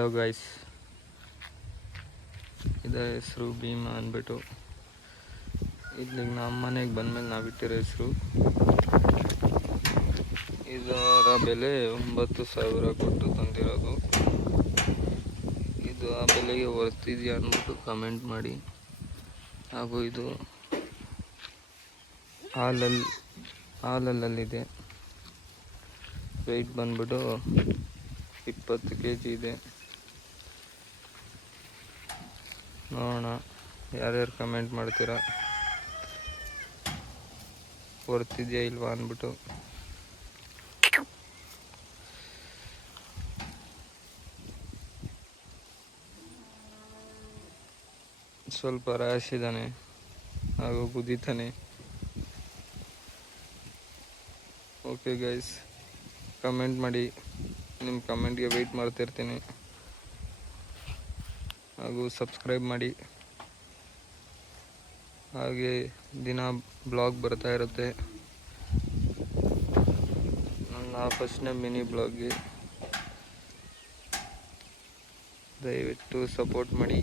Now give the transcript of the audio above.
Hello guys, ಇದರ ಹೆಸರು ಭೀಮಾ ಅಂದ್ಬಿಟ್ಟು. ಇಲ್ಲಿಗೆ ನಮ್ಮ ಮನೆಗೆ ಬಂದಮೇಲೆ ನಾವಿಟ್ಟಿರೋ ಹೆಸರು. ಇದರ ಬೆಲೆ 9,000 ಕೊಟ್ಟು ತಂದಿರೋದು. ಇದು ಆ ಬೆಲೆಗೆ ವರ್ತಿದೆಯಾ ಅಂದ್ಬಿಟ್ಟು ಕಮೆಂಟ್ ಮಾಡಿ. ಹಾಗೂ ಇದು ಹಾಲಲ್ಲಿದೆ. ವೆಯ್ಟ್ ಬಂದ್ಬಿಟ್ಟು 20 kg ಇದೆ. ನೋಡೋಣ ಯಾರ್ಯಾರು ಕಮೆಂಟ್ ಮಾಡ್ತೀರಾ, ವರ್ತಿದೆಯಾ ಇಲ್ವಾ ಅಂದ್ಬಿಟ್ಟು. ಸ್ವಲ್ಪ ರ್ಯಾಶ್ ಇದ್ದಾನೆ ಹಾಗೂ ಕುದಿತಾನೆ. ಓಕೆ ಗೈಸ್, ಕಮೆಂಟ್ ಮಾಡಿ. ನಿಮ್ಮ ಕಮೆಂಟ್ಗೆ ವೆಯ್ಟ್ ಮಾಡ್ತಿರ್ತೀನಿ. ಹಾಗೂ ಸಬ್ಸ್ಕ್ರೈಬ್ ಮಾಡಿ. ಹಾಗೆ ದಿನ ಬ್ಲಾಗ್ ಬರ್ತಾ ಇರುತ್ತೆ. ನನ್ನ ಫಸ್ಟ್ನೇ ಮಿನಿ ಬ್ಲಾಗ್ಗೆ ದಯವಿಟ್ಟು ಸಪೋರ್ಟ್ ಮಾಡಿ.